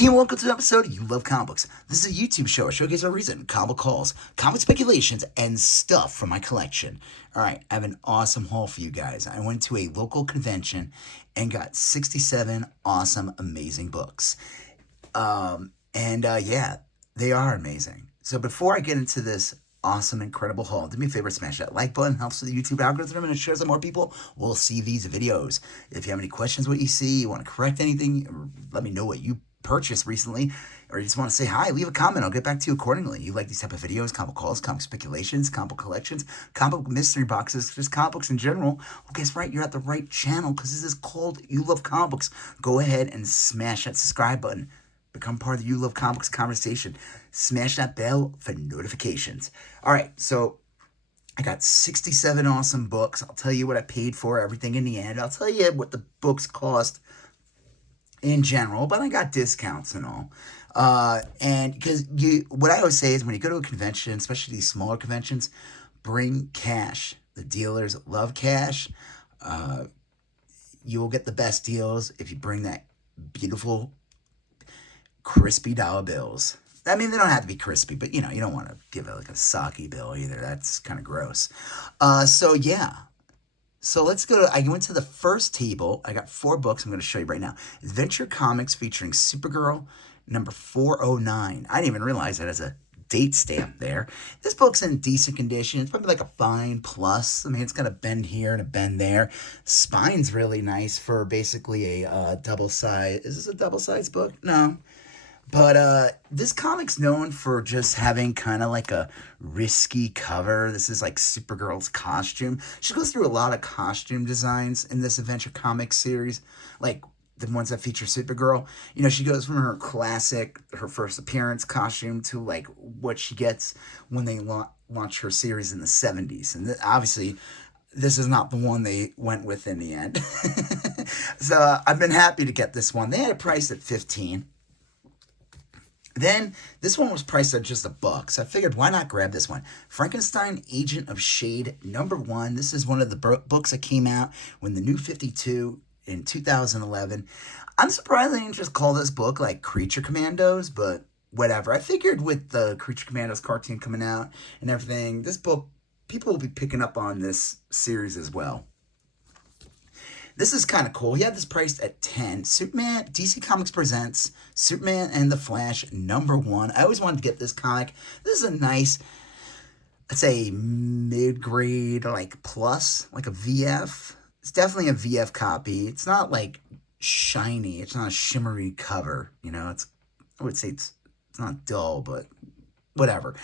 Hey, welcome to an episode of You Love Comic Books. This is a YouTube show. I showcase our reason, comic calls, comic speculations, and stuff from my collection. All right, I have an awesome haul for you guys. I went to a local convention and got 67 awesome, amazing books. Yeah, they are amazing. So before I get into this awesome, incredible haul, do me a favor, smash that like button. Helps with the YouTube algorithm and ensures that more people will see these videos. If you have any questions, what you see, you want to correct anything, or let me know what you purchased recently, or you just want to say hi, leave a comment. I'll get back to you accordingly. You like these type of videos, comic calls, comic speculations, comic collections, comic mystery boxes, just comic books in general? Well, guess what? You're at the right channel because this is called You Love Comic Books. Go ahead and smash that subscribe button. Become part of the You Love Comics conversation. Smash that bell for notifications. All right, so I got 67 awesome books. I'll tell you what I paid for everything in the end. I'll tell you what the books cost in general, but I got discounts and all. And because what I always say is when you go to a convention, especially these smaller conventions, bring cash. The dealers love cash. You will get the best deals if you bring that beautiful, crispy dollar bills. I mean, they don't have to be crispy, but you don't want to give it like a soggy bill either. That's kind of gross. So let's go to, I went to the first table. I got 4 books I'm going to show you right now. Adventure Comics featuring Supergirl, number 409. I didn't even realize that as a date stamp there. This book's in decent condition. It's probably like a fine plus. I mean, it's got a bend here and a bend there. Spine's really nice for basically a double size. Is this a double size book? No. But this comic's known for just having kind of like a risky cover. This is like Supergirl's costume. She goes through a lot of costume designs in this Adventure Comics series, like the ones that feature Supergirl. She goes from her classic, her first appearance costume to like what she gets when they launch her series in the 70s. And obviously, this is not the one they went with in the end. So I've been happy to get this one. They had it priced at $15. Then, this one was priced at just $1, so I figured, why not grab this one? Frankenstein, Agent of Shade, number 1. This is one of the books that came out when the New 52 in 2011. I'm surprised they didn't just call this book, like, Creature Commandos, but whatever. I figured with the Creature Commandos cartoon coming out and everything, this book, people will be picking up on this series as well. This is kind of cool. He had this priced at $10. Superman, DC Comics presents Superman and the Flash, number 1. I always wanted to get this comic. This is a nice, I'd say mid-grade, like plus, like a VF. It's definitely a VF copy. It's not like shiny. It's not a shimmery cover. I would say it's not dull, but whatever.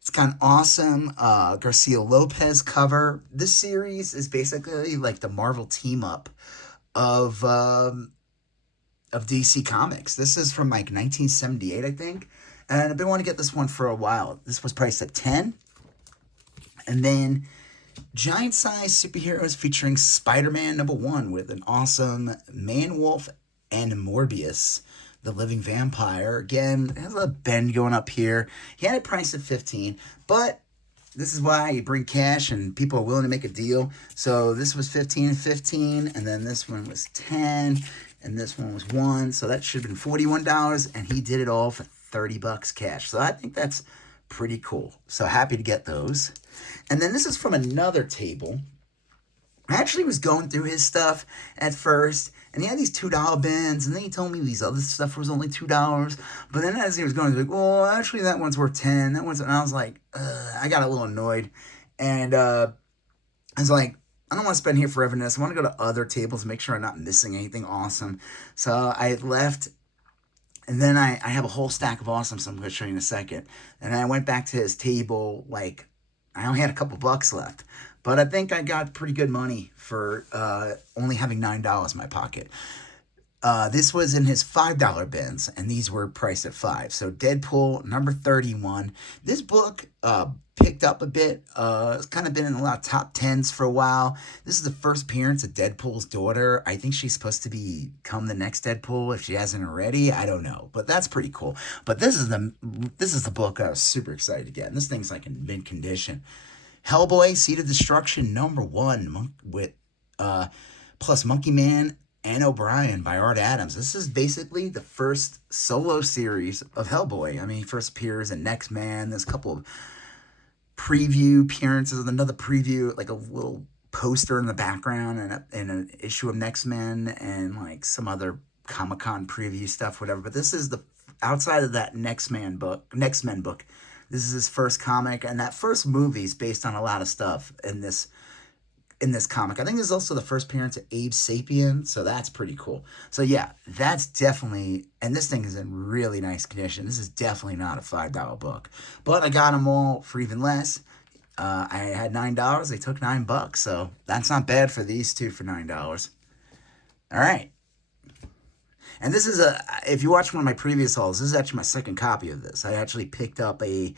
It's got an awesome Garcia Lopez cover. This series is basically like the Marvel team-up of DC Comics. This is from like 1978, I think. And I've been wanting to get this one for a while. This was priced at $10. And then Giant Size Superheroes featuring Spider-Man number 1 with an awesome Man-Wolf and Morbius, the living vampire. Again, has a bend going up here. He had it priced at $15, but this is why you bring cash and people are willing to make a deal. So this was $15, and then this one was $10, and this one was $1. So that should have been $41, and he did it all for $30 cash. So I think that's pretty cool. So happy to get those. And then this is from another table. I actually was going through his stuff at first, and he had these $2 bins, and then he told me these other stuff was only $2. But then as he was going, he was like, well, actually that one's worth $10. That one's, and I was like, I got a little annoyed. And I was like, I don't want to spend here forever in this. I want to go to other tables and make sure I'm not missing anything awesome. So I left, and then I have a whole stack of awesome, so I'm going to show you in a second. And I went back to his table, like, I only had a couple bucks left. But I think I got pretty good money for only having $9 in my pocket. This was in his $5 bins, and these were priced at $5. So Deadpool, number 31. This book picked up a bit. It's kind of been in a lot of top 10s for a while. This is the first appearance of Deadpool's daughter. I think she's supposed to become the next Deadpool if she hasn't already. I don't know, but that's pretty cool. But this is the book I was super excited to get. And this thing's like in mint condition. Hellboy, Seed of Destruction, number 1 with plus Monkey Man Anne O'Brien by Art Adams. This is basically the first solo series of Hellboy. I mean, he first appears in Next Man. There's a couple of preview appearances, another preview, like a little poster in the background, and an issue of Next Men, and like some other Comic-Con preview stuff, whatever. But this is the outside of that Next Men book. This is his first comic, and that first movie is based on a lot of stuff in this comic. I think this is also the first appearance of Abe Sapien, so that's pretty cool. So yeah, that's definitely, and this thing is in really nice condition. This is definitely not a $5 book, but I got them all for even less. I had $9. They took $9, so that's not bad for these two for $9. All right. And this is if you watch one of my previous hauls, this is actually my second copy of this. I actually picked up the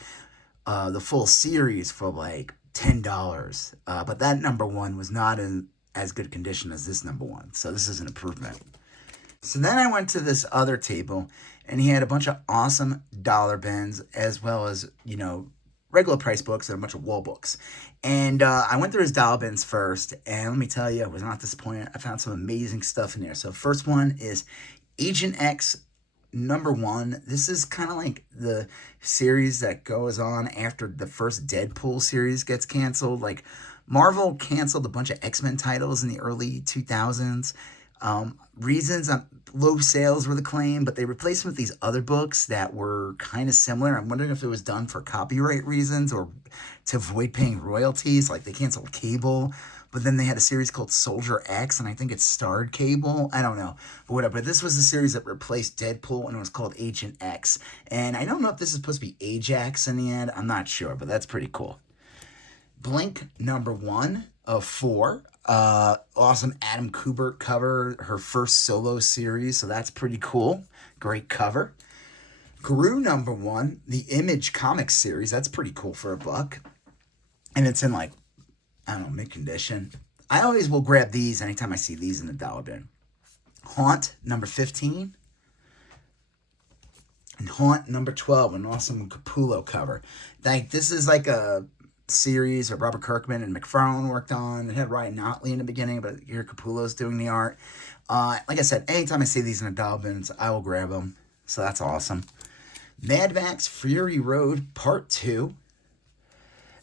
full series for like $10. But that number one was not in as good condition as this number one. So this is an improvement. So then I went to this other table, and he had a bunch of awesome dollar bins, as well as, regular price books and a bunch of wall books. And I went through his dollar bins first, and let me tell you, I was not disappointed. I found some amazing stuff in there. So first one is Agent X #1. This is kind of like the series that goes on after the first Deadpool series gets canceled. Like, Marvel canceled a bunch of X-Men titles in the early 2000s. Reasons low sales were the claim, but they replaced them with these other books that were kind of similar. I'm wondering if it was done for copyright reasons or to avoid paying royalties. Like, they canceled Cable, but then they had a series called Soldier X, and I think it starred Cable. I don't know, but whatever. But this was the series that replaced Deadpool, and it was called Agent X. And I don't know if this is supposed to be Ajax in the end. I'm not sure, but that's pretty cool. Blink #1 of 4. Awesome Adam Kubert cover, her first solo series, so that's pretty cool. Great cover. Gru #1, the Image Comics series. That's pretty cool for $1. And it's in like, I don't know, mid-condition. I always will grab these anytime I see these in the dollar bin. Haunt #15. And Haunt #12, an awesome Capullo cover. Like, this is like a series that Robert Kirkman and McFarlane worked on. It had Ryan Notley in the beginning, but here Capullo's doing the art. Like I said, anytime I see these in the dollar bins, I will grab them. So that's awesome. Mad Max Fury Road Part 2.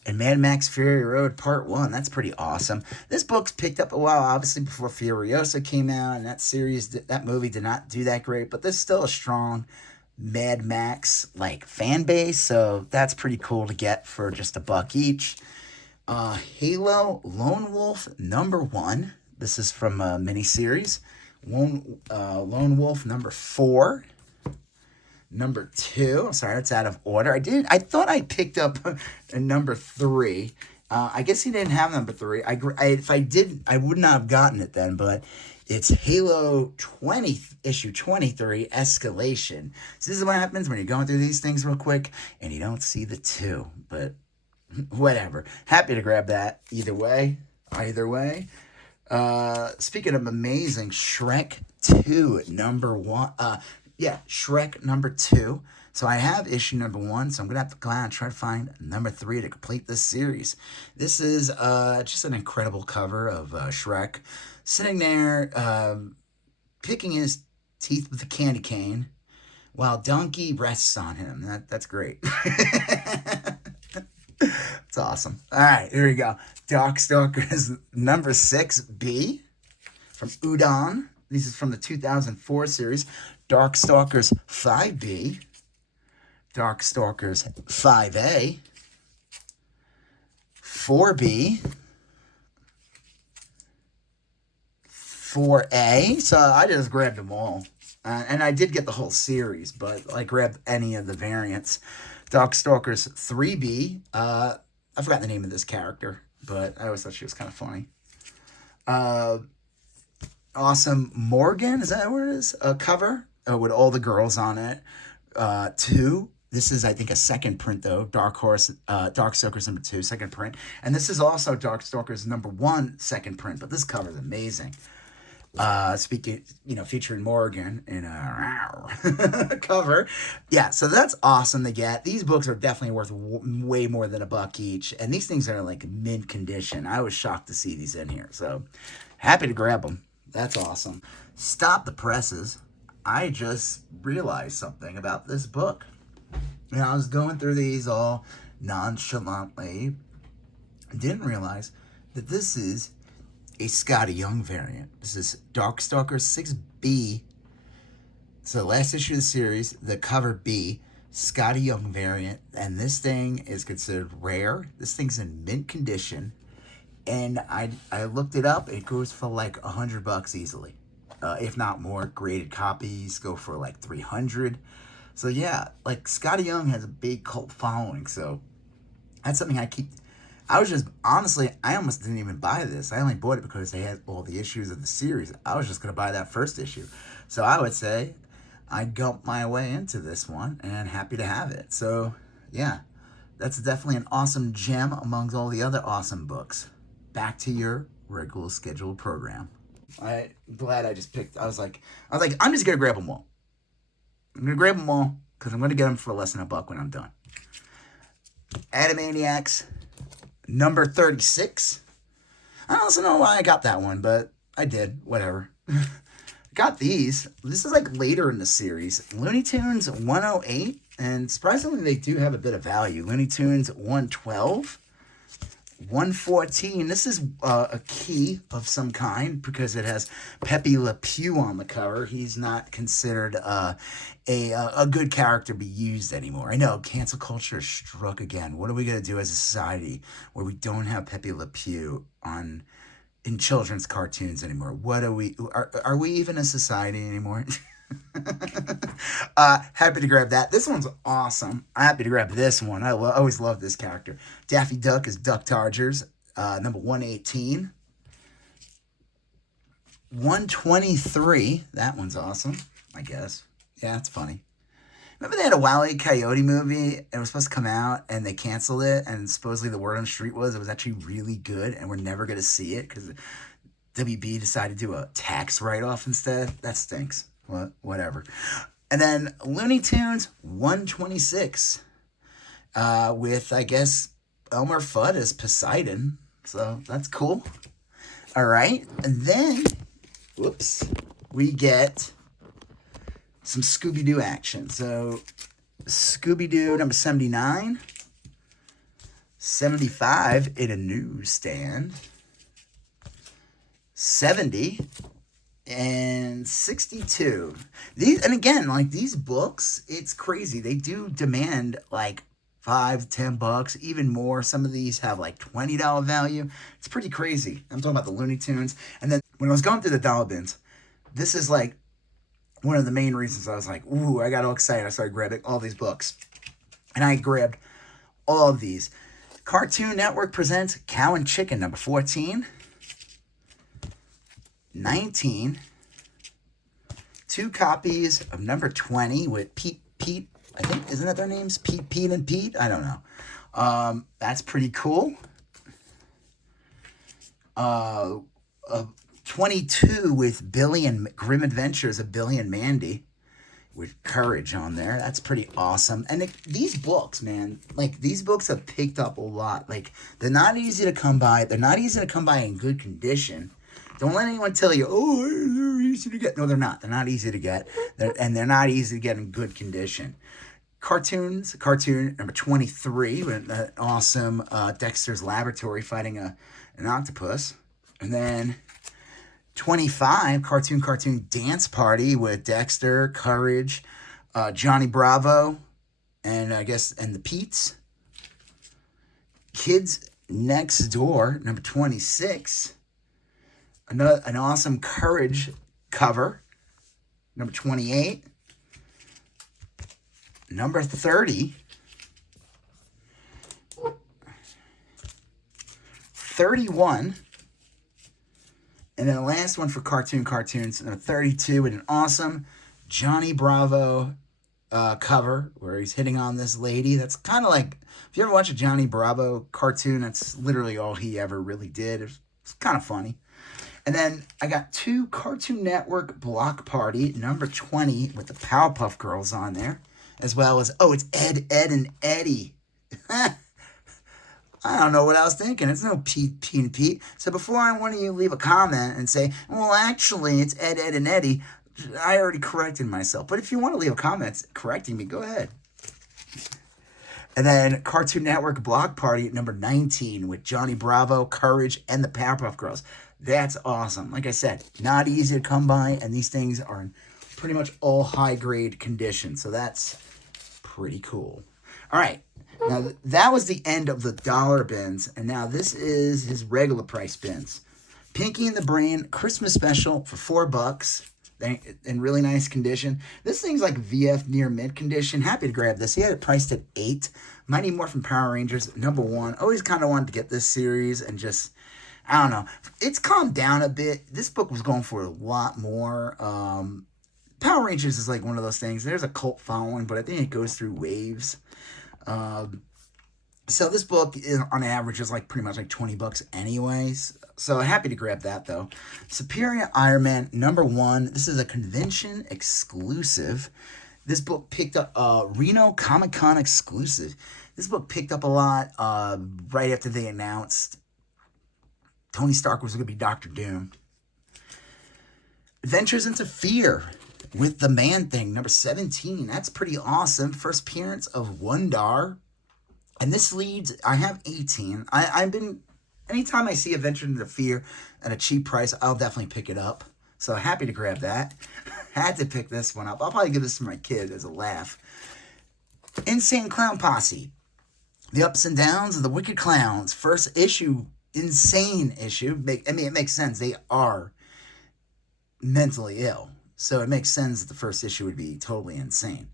And Mad Max Fury Road Part 1. That's pretty awesome. This book's picked up a while, obviously, before Furiosa came out, and that movie did not do that great, but there's still a strong Mad Max fan base, so that's pretty cool to get for just $1 each. Halo Lone Wolf #1. This is from a miniseries. Lone Wolf #4. #2. Sorry, that's out of order. I thought I picked up a #3. I guess he didn't have #3. If I did, I would not have gotten it then, but it's Halo 20, issue 23, Escalation. So this is what happens when you're going through these things real quick and you don't see the 2. But whatever. Happy to grab that either way. Speaking of amazing, Shrek 2, #1. Shrek #2. So I have issue #1, so I'm going to have to go out and try to find #3 to complete this series. This is just an incredible cover of Shrek sitting there picking his teeth with a candy cane while Donkey rests on him. That's great. It's awesome. All right, here we go. Darkstalkers #6B from Udon. This is from the 2004 series. Darkstalkers 5B. Darkstalkers 5A. 4B. 4A. So I just grabbed them all. And I did get the whole series, but I grabbed any of the variants. Darkstalkers 3B. I forgot the name of this character, but I always thought she was kind of funny. Awesome Morgan, is that what it is? A cover with all the girls on it. 2. This is, I think, a second print, though. Darkstalkers #2, second print. And this is also Darkstalkers #1, second print. But this cover is amazing. Featuring Morgan in a cover. Yeah, so that's awesome to get. These books are definitely worth way more than $1 each. And these things are like mint condition. I was shocked to see these in here. So happy to grab them. That's awesome. Stop the presses. I just realized something about this book. And I was going through these all nonchalantly. Didn't realize that this is a Scotty Young variant. This is Darkstalker 6B. So the last issue of the series, the cover B, Scotty Young variant. And this thing is considered rare. This thing's in mint condition. And I looked it up. It goes for like $100 easily. If not more. Graded copies go for like 300. So yeah, like Scotty Young has a big cult following. So that's something I keep. I was just, honestly, I almost didn't even buy this. I only bought it because they had all the issues of the series. I was just going to buy that first issue. So I would say I gulped my way into this one and happy to have it. So yeah, that's definitely an awesome gem amongst all the other awesome books. Back to your regular scheduled program. I'm glad I just picked, I was like, I'm just going to grab them all. I'm going to grab them all because I'm going to get them for less than $1 when I'm done. Animaniacs. Number 36. I don't also know why I got that one, but I did. Whatever. Got these. This is like later in the series. Looney Tunes 108. And surprisingly, they do have a bit of value. Looney Tunes 112. 114. This is a key of some kind because it has Pepe Le Pew on the cover. He's not considered a good character to be used anymore. I know, cancel culture struck again. What are we going to do as a society where we don't have Pepe Le Pew in children's cartoons anymore? What are we? Are we even a society anymore? Happy to grab that. This one's awesome. I'm happy to grab this one. I always love this character. Daffy Duck is Duck Targers, number 118. 123. That one's awesome, I guess. Yeah, it's funny. Remember they had a Wile E. Coyote movie? It was supposed to come out, and they canceled it, and supposedly the word on the street was it was actually really good, and we're never going to see it because WB decided to do a tax write-off instead. That stinks. Whatever. And then Looney Tunes 126 with, I guess, Elmer Fudd as Poseidon. So that's cool. All right. And then, whoops, we get some Scooby-Doo action. So Scooby-Doo number 79, 75 in a newsstand, 70, and 62. These, and again, like these books, it's crazy. They do demand like $5, $10, even more. Some of these have like $20 value. It's pretty crazy. I'm talking about the Looney Tunes. And then when I was going through the dollar bins, this is like one of the main reasons I was like, ooh, I got all excited. I started grabbing all these books. And I grabbed all of these. Cartoon Network presents Cow and Chicken, number 14. 19, 2 copies of number 20 with Pete, I think, isn't that their names? Pete, and Pete? I don't know. That's pretty cool. 22 with Billy and Grim Adventures of Billy and Mandy with Courage on there. That's pretty awesome. And these books, man, like these books have picked up a lot. Like they're not easy to come by. They're not easy to come by in good condition. Don't let anyone tell you, oh, they're easy to get. No, they're not. They're not easy to get. They're not easy to get in good condition. Cartoon number 23 with an awesome Dexter's Laboratory fighting an octopus. And then 25, Cartoon Dance Party with Dexter, Courage, Johnny Bravo, and I guess, and the Pete's. Kids Next Door, number 26. An awesome Courage cover, number 28. Number 30. 31. And then the last one for Cartoons, number 32, with an awesome Johnny Bravo cover where he's hitting on this lady. That's kind of like, if you ever watch a Johnny Bravo cartoon, that's literally all he ever really did. It's kind of funny. And then I got 2 Cartoon Network Block Party, number 20, with the Powerpuff Girls on there. As well as, oh, it's Ed, and Eddie. I don't know what I was thinking. It's no Pete and Pete. So before one of you leave a comment and say, well, actually, it's Ed, Ed, and Eddie, I already corrected myself. But if you want to leave a comment correcting me, go ahead. And then Cartoon Network Block Party at number 19 with Johnny Bravo, Courage, and the Powerpuff Girls. That's awesome. Like I said, not easy to come by, and these things are in pretty much all high-grade condition. So that's pretty cool. All right. Now, that was the end of the dollar bins, and now this is his regular price bins. Pinky and the Brain Christmas Special for $4. In really nice condition. This thing's like VF near mint condition. Happy to grab this. He had it priced at $8. Might need more from Power Rangers. Number 1. Always kind of wanted to get this series and just, I don't know. It's calmed down a bit. This book was going for a lot more. Power Rangers is like one of those things. There's a cult following, but I think it goes through waves. So this book is, on average, is like pretty much like $20 anyways. So happy to grab that though. Superior Iron Man number 1. This is a convention exclusive. This book picked up Reno Comic Con exclusive. This book picked up a lot right after they announced Tony Stark was going to be Doctor Doom. Adventures into Fear with the Man-Thing number 17. That's pretty awesome. First appearance of Wondar. And this leads, I have 18. I've been, anytime I see Adventure into Fear at a cheap price, I'll definitely pick it up. So happy to grab that. Had to pick this one up. I'll probably give this to my kid as a laugh. Insane Clown Posse. The Ups and Downs of the Wicked Clowns. First issue, insane issue. I mean, it makes sense. They are mentally ill. So it makes sense that the first issue would be totally insane.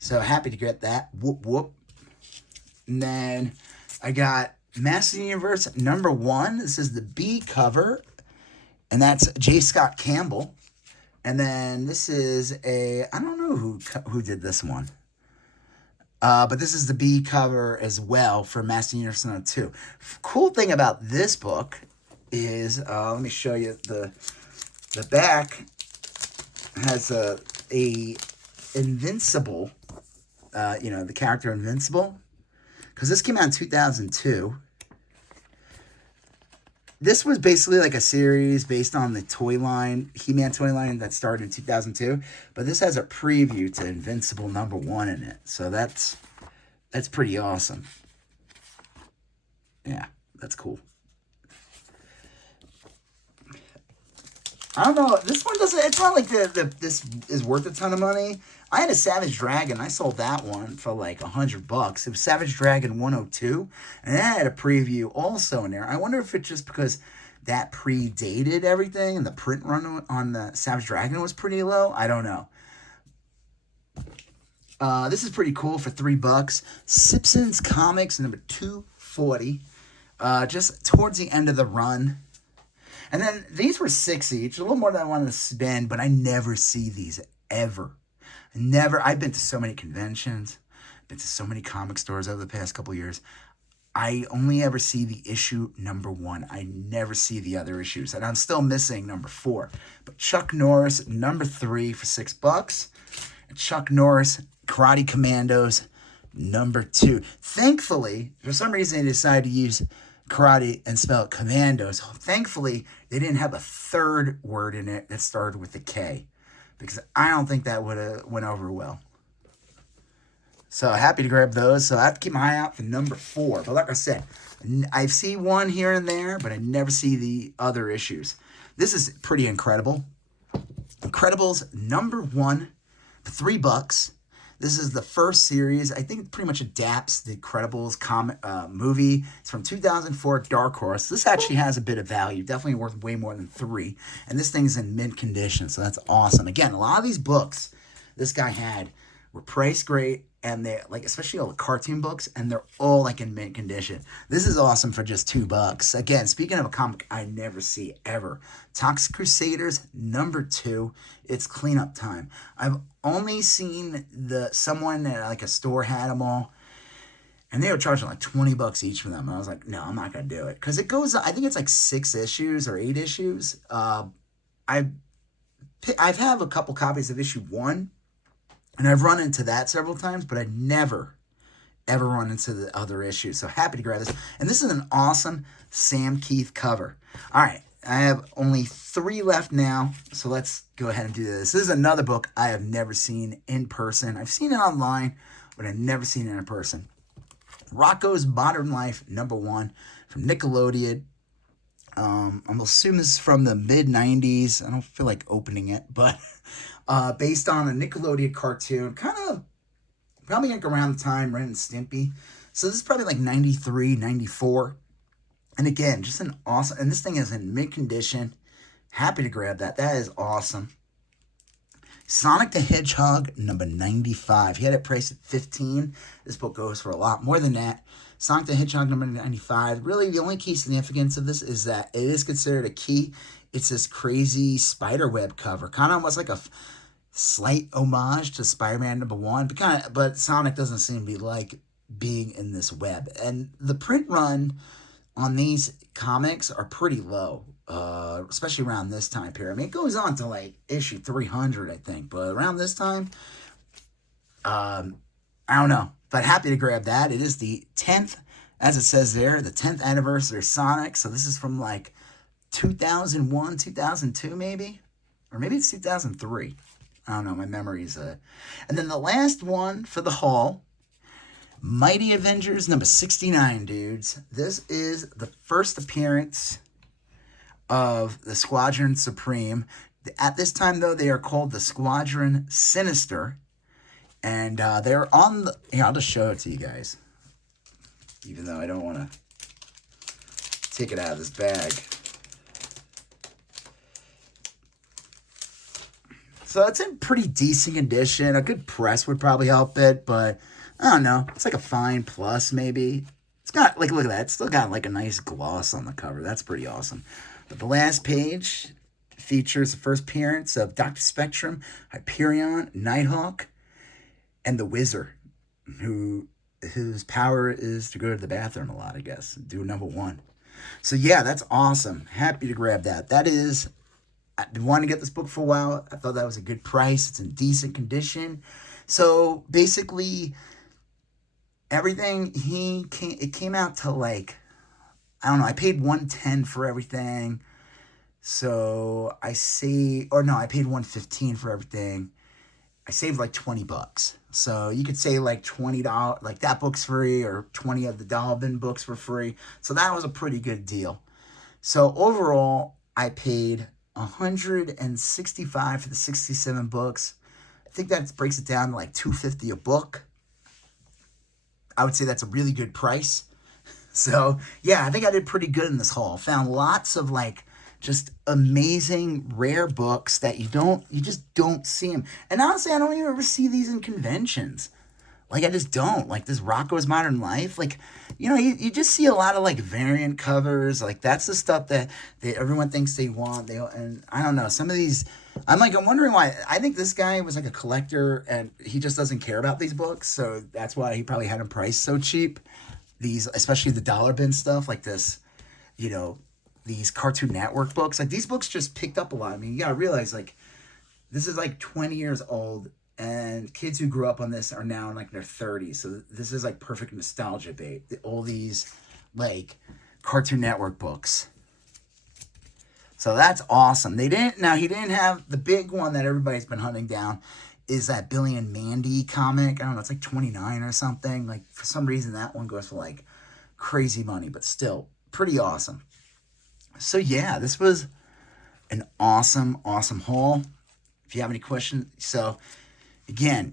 So happy to get that. Whoop, whoop. And then I got Master Universe number 1. This is the B cover. And that's J. Scott Campbell. And then this is I don't know who did this one. But this is the B cover as well for Master Universe number 2. Cool thing about this book is, let me show you the back has a Invincible, the character Invincible. Because this came out in 2002. This was basically like a series based on the toy line, He-Man toy line that started in 2002. But this has a preview to Invincible number 1 in it. So that's pretty awesome. Yeah, that's cool. I don't know. This one doesn't. It's not like this is worth a ton of money. I had a Savage Dragon. I sold that one for like $100. It was Savage Dragon 102, and that had a preview also in there. I wonder if it's just because that predated everything and the print run on the Savage Dragon was pretty low. I don't know. This is pretty cool for $3. Simpsons Comics number 240. Just towards the end of the run. And then these were $6 each, a little more than I wanted to spend, but I never see these ever. I've been to so many conventions, been to so many comic stores over the past couple years. I only ever see the issue number 1. I never see the other issues, and I'm still missing number 4. But Chuck Norris number 3 for $6. And Chuck Norris Karate Commandos number 2. Thankfully, for some reason they decided to use karate and spell it commandos. Thankfully, they didn't have a third word in it that started with a K, because I don't think that would have went over well. So happy to grab those. So I have to keep my eye out for number 4. But like I said, I see one here and there, but I never see the other issues. This is pretty incredible. Incredibles number 1 for $3. This is the first series. I think it pretty much adapts the Incredibles comic movie. It's from 2004, Dark Horse. This actually has a bit of value. Definitely worth way more than 3. And this thing's in mint condition, so that's awesome. Again, a lot of these books this guy had were priced great, and they're like, especially all the cartoon books, and they're all like in mint condition. This is awesome for just $2. Again, speaking of a comic I never see ever, Toxic Crusaders number 2. It's cleanup time. I've only seen someone at like a store had them all, and they were charging like $20 each for them. And I was like, no, I'm not gonna do it, because it goes. I think it's like 6 issues or 8 issues. I've have a couple copies of issue 1. And I've run into that several times, but I never ever run into the other issues. So happy to grab this. And this is an awesome Sam Keith cover. All right, I have only 3 left now, so let's go ahead and do this. This is another book I have never seen in person. I've seen it online, but I've never seen it in person. Rocko's Modern Life, #1, from Nickelodeon. I'm assuming this is from the mid-90s. I don't feel like opening it, but based on a Nickelodeon cartoon, kind of probably like around the time Ren and Stimpy. So this is probably like 93, 94. And again, just an awesome, and this thing is in mint condition. Happy to grab that. That is awesome. Sonic the Hedgehog, #95. He had it priced at $15. This book goes for a lot more than that. Sonic the Hedgehog, #95. Really, the only key significance of this is that it is considered a key. It's this crazy spiderweb cover, kind of almost like a slight homage to Spider-Man #1, but Sonic doesn't seem to be like being in this web. And the print run on these comics are pretty low, especially around this time period. I mean, it goes on to like issue 300, I think, but around this time, I don't know. But happy to grab that. It is the 10th, as it says there, the 10th anniversary of Sonic. So this is from like 2001, 2002 maybe, or maybe it's 2003. I don't know. My memory's and then the last one for the haul. Mighty Avengers #69, dudes. This is the first appearance of the Squadron Supreme. At this time, though, they are called the Squadron Sinister. And they're on the... Here, I'll just show it to you guys. Even though I don't want to take it out of this bag. So it's in pretty decent condition. A good press would probably help it, but... I don't know. It's like a fine plus, maybe. It's got, like, look at that. It's still got, like, a nice gloss on the cover. That's pretty awesome. But the last page features the first appearance of Dr. Spectrum, Hyperion, Nighthawk, and the Wizard, whose power is to go to the bathroom a lot, I guess. Do #1. So, yeah, that's awesome. Happy to grab that. That is... I've been wanting to get this book for a while. I thought that was a good price. It's in decent condition. So, basically... everything it came out to like, I don't know, I paid $110 for everything. So I paid $115 for everything. I saved like $20. So you could say like $20, like that book's free, or 20 of the Dollar Bin books were free. So that was a pretty good deal. So overall, I paid $165 for the 67 books. I think that breaks it down to like $250 a book. I would say that's a really good price. So, yeah, I think I did pretty good in this haul. Found lots of, like, just amazing, rare books that you just don't see them. And honestly, I don't even ever see these in conventions. Like, I just don't. Like, this Rocko's Modern Life, like, you know, you just see a lot of, like, variant covers. Like, that's the stuff that everyone thinks they want. And I don't know, some of these... I'm wondering why. I think this guy was like a collector and he just doesn't care about these books. So that's why he probably had them priced so cheap. These, especially the Dollar Bin stuff like this, you know, these Cartoon Network books. Like these books just picked up a lot. I mean, you gotta realize like this is like 20 years old and kids who grew up on this are now in like their 30s. So this is like perfect nostalgia bait. All these like Cartoon Network books. So that's awesome. He didn't have the big one that everybody's been hunting down is that Billy and Mandy comic. I don't know, it's like 29 or something. Like for some reason that one goes for like crazy money, but still pretty awesome. So yeah, this was an awesome haul. If you have any questions, so again,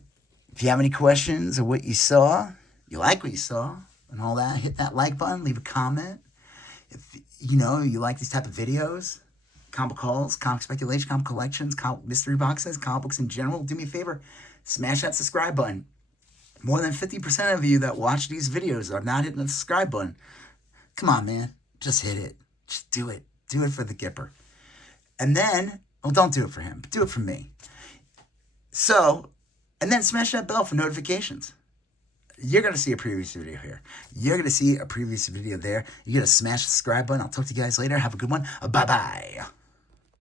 if you have any questions of what you saw, you like what you saw and all that, hit that like button, leave a comment. If you know you like these type of videos, comic hauls, comic speculation, comic collections, comic mystery boxes, comic books in general, do me a favor, smash that subscribe button. More than 50% of you that watch these videos are not hitting the subscribe button. Come on, man. Just hit it. Just do it. Do it for the Gipper. And then, well, don't do it for him, but do it for me. So, and then smash that bell for notifications. You're going to see a previous video here. You're going to see a previous video there. You're going to smash the subscribe button. I'll talk to you guys later. Have a good one. Bye-bye.